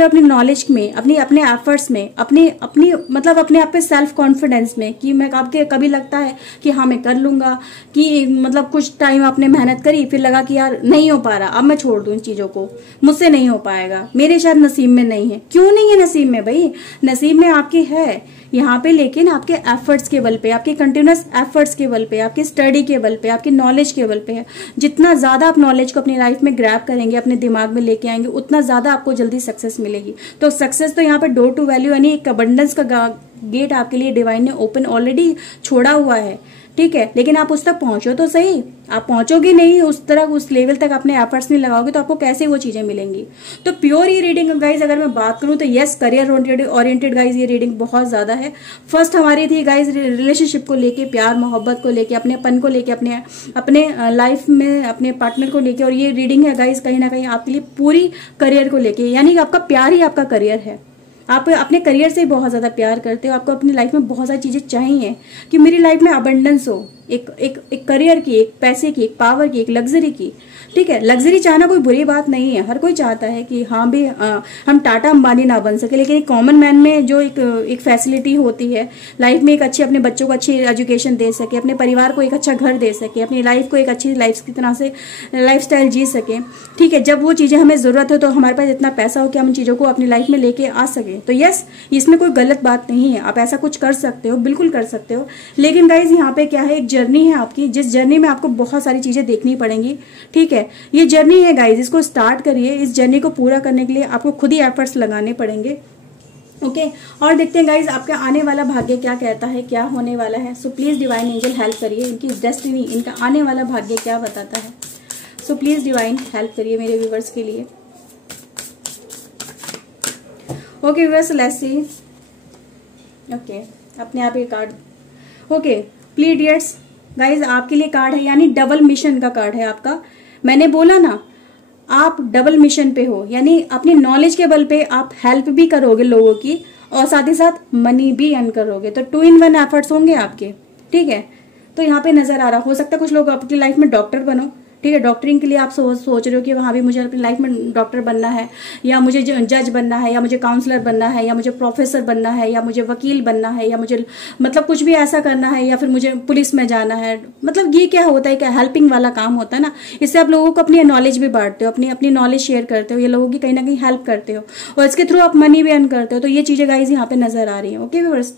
अपनी नॉलेज में, अपने एफर्ट्स में, अपनी मतलब अपने आप पे सेल्फ कॉन्फिडेंस में कि मैं आपके कभी लगता है कि हाँ मैं कर लूंगा, कि मतलब कुछ टाइम आपने मेहनत करी फिर लगा कि यार नहीं हो पा रहा, अब मैं छोड़ दूं इन चीजों को, मुझसे नहीं हो पाएगा, मेरे शायद नसीब में नहीं है। क्यों नहीं है नसीब में भाई, नसीब में आपके है यहाँ पे, लेकिन आपके एफर्ट्स के बल पे, आपके कंटिन्यूअस एफर्ट्स के बल पे, आपकी स्टडी के बल पे, आपकी नॉलेज के बल पे है। जितना ज्यादा आप नॉलेज को अपनी लाइफ में ग्रैब करेंगे, अपने दिमाग में लेके आएंगे, उतना ज्यादा आपको जल्दी सक्सेस मिलेगी। तो सक्सेस तो यहाँ पे डोर टू वैल्यू यानी एक अबंडेंस का गेट आपके लिए डिवाइन ने ओपन ऑलरेडी छोड़ा हुआ है। ठीक है, लेकिन आप उस तक पहुंचो तो सही, आप पहुंचोगे नहीं उस तरह, उस लेवल तक अपने एफर्ट्स नहीं लगाओगे तो आपको कैसे वो चीजें मिलेंगी। तो प्योर ये रीडिंग गाइज अगर मैं बात करूं तो यस, करियर ओरिएंटेड गाइज ये रीडिंग बहुत ज्यादा है। फर्स्ट हमारी थी गाइज रिलेशनशिप को लेके, प्यार मोहब्बत को लेके, अपनेपन को लेके, अपने लाइफ में अपने पार्टनर को लेके, और ये रीडिंग है गाइज कहीं ना कहीं आपके लिए पूरी करियर को लेके, यानी आपका प्यार ही आपका करियर है। आप अपने करियर से बहुत ज्यादा प्यार करते हो, आपको अपनी लाइफ में बहुत सारी चीजें चाहिए कि मेरी लाइफ में अबंडेंस हो, एक करियर की, एक पैसे की, एक पावर की, एक लग्जरी की। ठीक है। लग्जरी चाहना कोई बुरी बात नहीं है, हर कोई चाहता है कि हाँ भी हम टाटा अंबानी ना बन सके, लेकिन एक कॉमन मैन में जो एक फैसिलिटी होती है लाइफ में, एक अच्छी अपने बच्चों को अच्छी एजुकेशन दे सके, अपने परिवार को एक अच्छा घर दे सके, अपनी लाइफ को एक अच्छी लाइफ की तरह से लाइफस्टाइल जी सके, ठीक है। जब वो चीज़ें हमें ज़रूरत है तो हमारे पास इतना पैसा हो कि हम उन चीज़ों को अपनी लाइफ में लेके आ सके, तो यस, इसमें कोई गलत बात नहीं है, आप ऐसा कुछ कर सकते हो, बिल्कुल कर सकते हो। लेकिन गाइज यहाँ पे क्या है, एक जर्नी है आपकी, जिस जर्नी में आपको बहुत सारी चीज़ें देखनी पड़ेंगी, ठीक है। ये जर्नी है गाइज, इसको स्टार्ट करिए। इस जर्नी को पूरा करने के लिए आपको खुद ही एफर्ट्स लगाने पड़ेंगे, ओके। और देखते हैं गाइज आपका आने वाला भाग्य क्या कहता है, क्या होने वाला है। So please divine angel help करिए, इनकी डेस्टिनी, इनका आने वाला भाग्य क्या बताता है। सो प्लीज डिवाइन हेल्प करिए मेरे व्यूवर्स के लिए। Okay viewers, let's see. Okay, अपने आप ये कार्ड, ओके, प्लीडियट्स गाइज आपके लिए कार्ड है, यानी डबल मिशन का कार्ड है आपका। मैंने बोला ना, आप डबल मिशन पे हो, यानी अपनी नॉलेज के बल पे आप हेल्प भी करोगे लोगों की और साथ ही साथ मनी भी अर्न करोगे, तो 2 in 1 एफर्ट्स होंगे आपके, ठीक है। तो यहाँ पे नजर आ रहा, हो सकता है कुछ लोग अपनी लाइफ में डॉक्टर बनो, ठीक है। डॉक्टरिंग के लिए आप सोच रहे हो कि वहाँ भी मुझे अपनी लाइफ में डॉक्टर बनना है, या मुझे जज बनना है, या मुझे काउंसलर बनना है, या मुझे प्रोफेसर बनना है, या मुझे वकील बनना है, या मुझे मतलब कुछ भी ऐसा करना है, या फिर मुझे पुलिस में जाना है। मतलब ये क्या होता है, क्या हेल्पिंग वाला काम होता है ना, इससे आप लोगों को अपनी नॉलेज भी बांटते हो, अपनी नॉलेज शेयर करते हो, ये लोगों की कहीं ना कहीं हेल्प करते हो और इसके थ्रू आप मनी भी अर्न करते हो। तो ये चीजें गाइज यहाँ पे नजर आ रही है, ओके व्यूअर्स।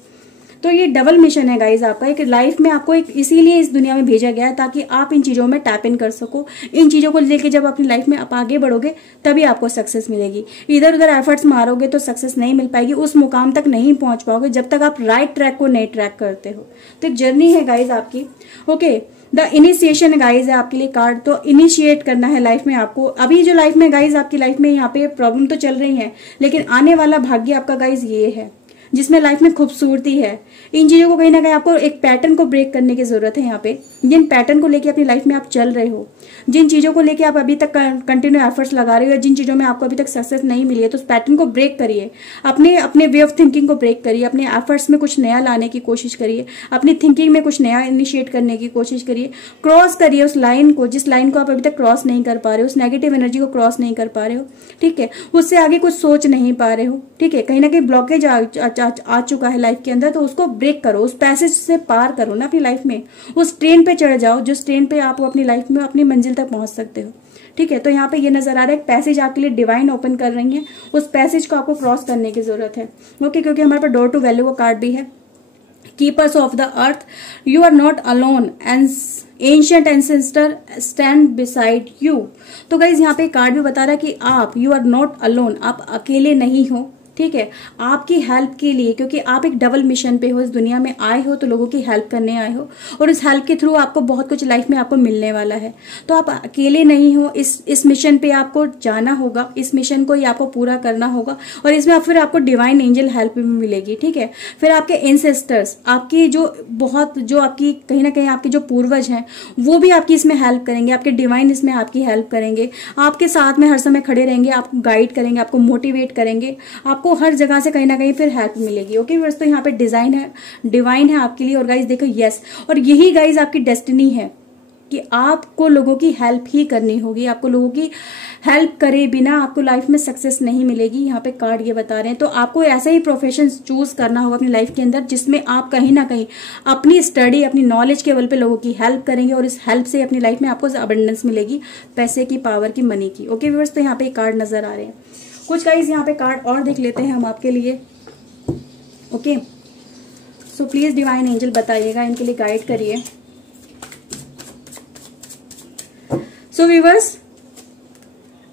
तो ये डबल मिशन है गाइज आपका, एक लाइफ में आपको एक इसीलिए इस दुनिया में भेजा गया है ताकि आप इन चीजों में टैप इन कर सको। इन चीजों को लेके जब अपनी लाइफ में आप आगे बढ़ोगे तभी आपको सक्सेस मिलेगी। इधर उधर एफर्ट्स मारोगे तो सक्सेस नहीं मिल पाएगी, उस मुकाम तक नहीं पहुंच पाओगे जब तक आप राइट ट्रैक को नहीं ट्रैक करते हो। तो एक जर्नी है गाइज आपकी, ओके। द इनिशिएशन गाइज है आपके लिए कार्ड, तो इनिशिएट करना है लाइफ में आपको। अभी जो लाइफ में गाइज आपकी लाइफ में यहाँ पे प्रॉब्लम तो चल रही है, लेकिन आने वाला भाग्य आपका गाइज ये है जिसमें लाइफ में खूबसूरती है। इन चीजों को कहीं ना कहीं आपको एक पैटर्न को ब्रेक करने की जरूरत है यहाँ पे। जिन पैटर्न को लेके अपनी लाइफ में आप चल रहे हो, जिन चीजों को लेके आप अभी तक कंटिन्यू एफर्ट्स लगा रहे हो, जिन चीजों में आपको अभी तक सक्सेस नहीं मिली है, तो उस पैटर्न को ब्रेक करिए, अपने वे ऑफ थिंकिंग को ब्रेक करिए, अपने एफर्ट्स में कुछ नया लाने की कोशिश करिए, अपनी थिंकिंग में कुछ नया इनिशिएट करने की कोशिश करिए। क्रॉस करिए उस लाइन को, जिस लाइन को आप अभी तक क्रॉस नहीं कर पा रहे हो, उस नेगेटिव एनर्जी को क्रॉस नहीं कर पा रहे हो, ठीक है। उससे आगे कुछ सोच नहीं पा रहे हो, ठीक है। कहीं ना कहीं ब्लॉकेज आ चुका है लाइफ के अंदर, तो उसको ब्रेक करो, उस पैसेज से पार करो ना अपनी लाइफ में। उस ट्रेन पे चढ़ जाओ जिस ट्रेन पे आप अपनी लाइफ में अपनी मंजिल तक पहुंच सकते हो, ठीक है। तो यहाँ पे ये नजर आ रहा है एक पैसेज आपके लिए डिवाइन ओपन कर रही है, उस पैसेज को आपको क्रॉस करने की जरूरत है, ओके। क्योंकि हमारे पास डोर टू वैल्यू का कार्ड भी है, keepers of the earth, you are not alone and ancient ancestor stand beside you. तो गाइज यहाँ पे कार्ड भी बता रहा है कि आप, यू आर नॉट अलोन, आप अकेले नहीं हो, ठीक है। आपकी हेल्प के लिए, क्योंकि आप एक डबल मिशन पे हो, इस दुनिया में आए हो तो लोगों की हेल्प करने आए हो, और इस हेल्प के थ्रू आपको बहुत कुछ लाइफ में आपको मिलने वाला है। तो आप अकेले नहीं हो, इस मिशन पे आपको जाना होगा, इस मिशन को ही आपको पूरा करना होगा, और इसमें फिर आपको डिवाइन एंजल हेल्प भी मिलेगी, ठीक है। फिर आपके एंसेस्टर्स, आपकी जो आपकी कहीं ना कहीं आपके जो पूर्वज हैं वो भी आपकी इसमें हेल्प करेंगे, आपके डिवाइन इसमें आपकी हेल्प करेंगे, आपके साथ में हर समय खड़े रहेंगे, आपको गाइड करेंगे, आपको मोटिवेट करेंगे, आपको हर जगह से कहीं ना कहीं फिर हेल्प मिलेगी, ओके। बस तो यहाँ पे डिवाइन है आपके लिए। और गाइज देखो, यस, और यही गाइज आपकी डेस्टिनी है कि आपको लोगों की हेल्प ही करनी होगी। आपको लोगों की हेल्प करे बिना आपको लाइफ में सक्सेस नहीं मिलेगी, यहाँ पे कार्ड ये बता रहे हैं। तो आपको ऐसा ही प्रोफेशन चूज करना होगा अपनी लाइफ के अंदर जिसमें आप कहीं ना कहीं अपनी स्टडी, अपनी नॉलेज के बल पे लोगों की हेल्प करेंगे, और इस हेल्प से अपनी लाइफ में आपको अबंडेंस मिलेगी, पैसे की, पावर की, मनी की, ओके व्यूअर्स। तो यहाँ पे कार्ड नजर आ रहे हैं कुछ गाइज, यहाँ पे कार्ड और देख लेते हैं हम आपके लिए, okay. So please divine angel बताइएगा, इनके लिए गाइड करिए। सो व्यूअर्स,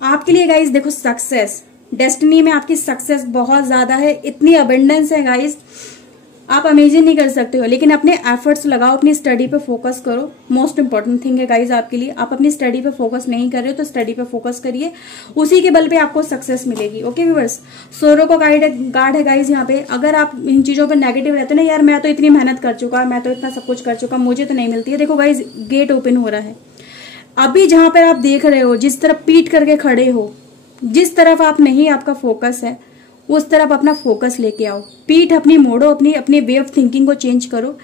आपके लिए गाइज देखो, सक्सेस, डेस्टिनी में आपकी सक्सेस बहुत ज्यादा है, इतनी अबंडेंस है गाइज, आप अमेजिंग नहीं कर सकते हो। लेकिन अपने एफर्ट्स लगाओ, अपनी स्टडी पे फोकस करो, मोस्ट इंपॉर्टेंट थिंग है गाइज आपके लिए। आप अपनी स्टडी पे फोकस नहीं कर रहे हो तो स्टडी पे फोकस करिए, उसी के बल पे आपको सक्सेस मिलेगी, ओके व्यूअर्स। सोरो को गार्ड है गाइज यहाँ पे। अगर आप इन चीजों पे नेगेटिव रहते ना, यार मैं तो इतनी मेहनत कर चुका, मैं तो इतना सब कुछ कर चुका, मुझे तो नहीं मिलती है, देखो गाइज गेट ओपन हो रहा है अभी। जहां पर आप देख रहे हो, जिस तरफ पीट करके खड़े हो, जिस तरफ आप नहीं, आपका फोकस है, उस तरफ अपना फोकस लेके आओ, पीठ अपनी मोड़ो, अपने वे ऑफ थिंकिंग को चेंज करो।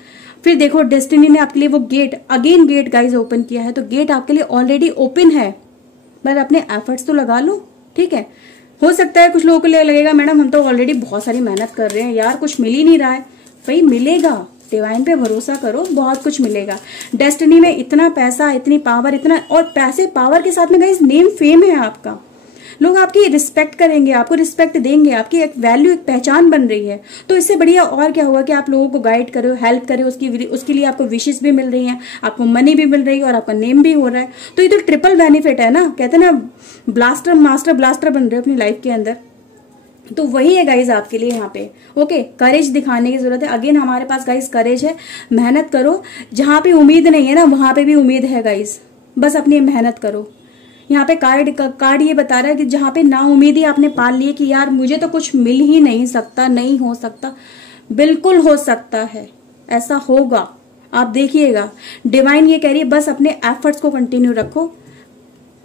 फिर देखो, डेस्टिनी ने आपके लिए वो गेट गाइज ओपन किया है, तो गेट आपके लिए ऑलरेडी ओपन है, बस अपने एफर्ट्स तो लगा लो, ठीक है। हो सकता है कुछ लोगों को लगेगा मैडम हम तो ऑलरेडी बहुत सारी मेहनत कर रहे हैं यार, कुछ मिल ही नहीं रहा है। भाई मिलेगा, डिवाइन पे भरोसा करो, बहुत कुछ मिलेगा। डेस्टिनी में इतना पैसा, इतनी पावर, इतना, और पैसे पावर के साथ में गाइस नेम फेम है आपका। लोग आपकी रिस्पेक्ट करेंगे, आपको रिस्पेक्ट देंगे, आपकी एक वैल्यू, एक पहचान बन रही है। तो इससे बढ़िया और क्या होगा कि आप लोगों को गाइड करो, हेल्प करो, उसके लिए आपको विशेष भी मिल रही हैं, आपको मनी भी मिल रही है और आपका नेम भी हो रहा है। तो ये तो ट्रिपल बेनिफिट है ना, कहते हैं ना ब्लास्टर मास्टर ब्लास्टर बन रहे हो अपनी लाइफ के अंदर। तो वही है गाइज आपके लिए यहाँ पे। ओके, करेज दिखाने की जरूरत है। अगेन हमारे पास गाइज करेज है, मेहनत करो। जहां पे उम्मीद नहीं है ना वहां पे भी उम्मीद है गाइज, बस अपनी मेहनत करो। यहाँ पे कार्ड ये बता रहा है कि जहां पे ना उम्मीद ही आपने पाल ली कि यार मुझे तो कुछ मिल ही नहीं सकता, नहीं हो सकता, बिल्कुल हो सकता है, ऐसा होगा, आप देखिएगा। डिवाइन ये कह रही है बस अपने एफर्ट्स को कंटिन्यू रखो,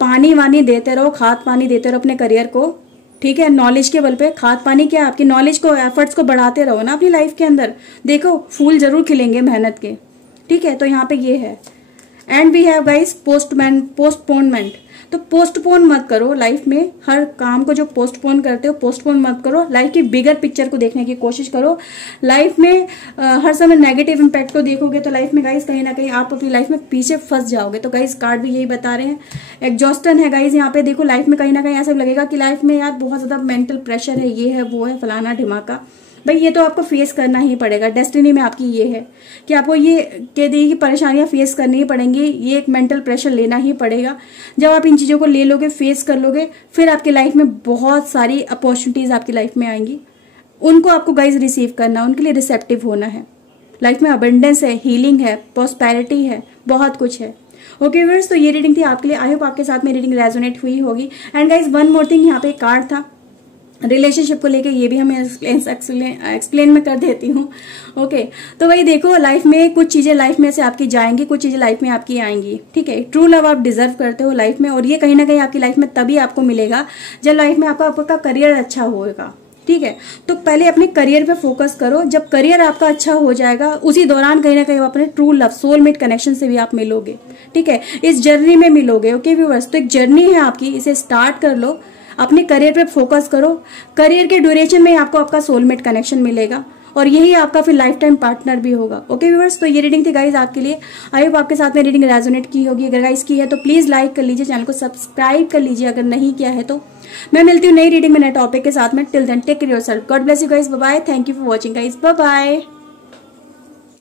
पानी वानी देते रहो, खाद पानी देते रहो अपने करियर को, ठीक है। नॉलेज के बल पे खाद पानी क्या, आपकी नॉलेज को, एफर्ट्स को बढ़ाते रहो ना अपनी लाइफ के अंदर, देखो फूल जरूर खिलेंगे मेहनत के, ठीक है। तो यहाँ पे ये है। And we have guys postponement. तो पोस्टपोन मत करो लाइफ में, हर काम को जो पोस्टपोन करते हो पोस्टपोन मत करो। लाइफ की बिगर पिक्चर को देखने की कोशिश करो। लाइफ में हर समय नेगेटिव इम्पैक्ट को देखोगे तो लाइफ में गाइस कहीं ना कहीं आप अपनी लाइफ में पीछे फंस जाओगे। तो गाइस कार्ड भी यही बता रहे हैं। एग्जॉस्टन है गाइस यहाँ पे, देखो लाइफ में कहीं ना कहीं ऐसा लगेगा कि लाइफ में यार बहुत ज्यादा मेंटल प्रेशर है, ये है वो है फलाना ढिमाका। भाई ये तो आपको फेस करना ही पड़ेगा। डेस्टिनी में आपकी ये है कि आपको ये कह दी कि परेशानियां फेस करनी ही पड़ेंगी, ये एक मेंटल प्रेशर लेना ही पड़ेगा। जब आप इन चीजों को ले लोगे, फेस कर लोगे, फिर आपकी लाइफ में बहुत सारी अपॉर्चुनिटीज आपकी लाइफ में आएंगी। उनको आपको गाइज रिसीव करना, उनके लिए रिसेप्टिव होना है। लाइफ में अबंडेंस है, हीलिंग है, प्रॉस्पेरिटी है, बहुत कुछ है। ओके व्यूअर्स, तो ये रीडिंग थी आपके लिए। आई होप आपके साथ में रीडिंग रेजोनेट हुई होगी। And guys one more thing, यहाँ पे एक कार्ड था रिलेशनशिप को लेके, ये भी हमें एक्सप्लेन में कर देती हूँ। ओके, तो वही देखो लाइफ में कुछ चीजें लाइफ में से आपकी जाएंगी, कुछ चीजें लाइफ में आपकी आएंगी, ठीक है। ट्रू लव आप डिजर्व करते हो लाइफ में, और ये कहीं ना कहीं आपकी लाइफ में तभी आपको मिलेगा जब लाइफ में आपका करियर अच्छा होगा, ठीक है। तो पहले अपने करियर पे फोकस करो। जब करियर आपका अच्छा हो जाएगा उसी दौरान कहीं ना कहीं अपने ट्रू लव सोलमेट कनेक्शन से भी आप मिलोगे, ठीक है। इस जर्नी में मिलोगे। ओके व्यूअर्स, तो एक जर्नी है आपकी, इसे स्टार्ट कर लो, अपने करियर पे फोकस करो। करियर के ड्यूरेशन में आपको आपका सोलमेट कनेक्शन मिलेगा और यही आपका फिर लाइफ टाइम पार्टनर भी होगा। ओके व्यूअर्स, तो ये रीडिंग थी गाइज आपके लिए। आई होप आपके साथ में रीडिंग रेजोनेट की होगी। अगर गाइज की है तो प्लीज लाइक कर लीजिए, चैनल को सब्सक्राइब कर लीजिए अगर नहीं किया है तो। मैं मिलती हूँ नई रीडिंग में नए टॉपिक के साथ में। Till then take care yourself, God bless you guys, bye bye. Thank you for watching guys, bye bye.